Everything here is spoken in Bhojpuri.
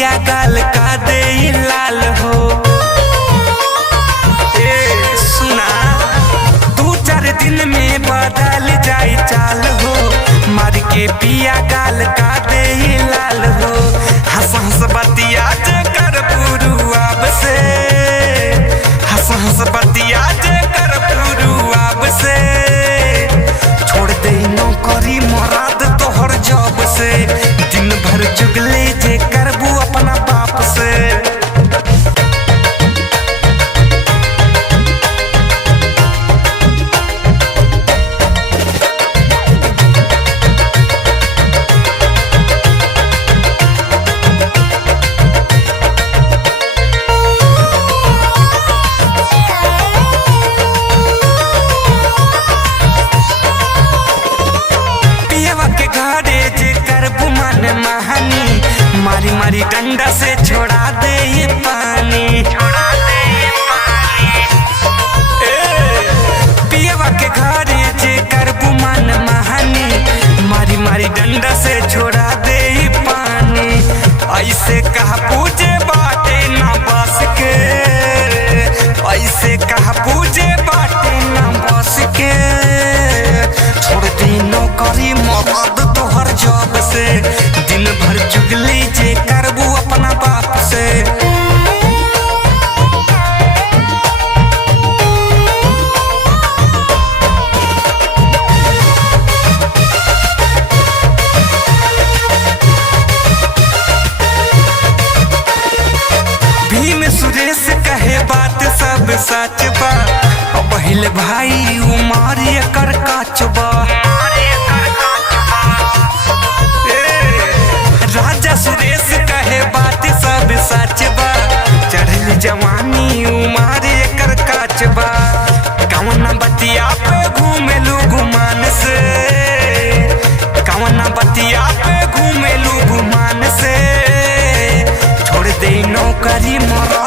पिया गाल का दे लाल हो। सुना 2-4 दिन में बदल जाई चाल हो। मार के पिया गाल का दे लाल हो। हंस हंस बतिया कर पुरुआब से, हंस हंस बतिया कर पुरुआब से। छोड़ दे नौकरी मराद तोहर जॉब से। दिन भर चुगले जे करबू अपना बाप से। मारी मारी डंडा से छोड़ा दे ये पानी, छोड़ा दे ये पानी। पियवा के घरे जे करबू मन महानी। मारी मारी डंडा से छोड़ा दे ये पानी। ऐसे कहा पूजे बाटे ना बस के, ऐसे कहा पूजे बाटे ना बस के। छोड़ दे नौकरी मौत तोहर जॉब से। दिन भर चुगली जे करबू अपना बाप से। भीम सुरेश कहे बात सब सच बा। बहिल भाई उमर एकर काच बा। राजा सुरेश कहे बात सब सच बा। चढ़ल जवानी उमर एकर काच बा। कवना बतिया पे घूमेलू गुमान से, कवना बतिया पे घूमेलू गुमान से। छोड़ दे नौकरी मरा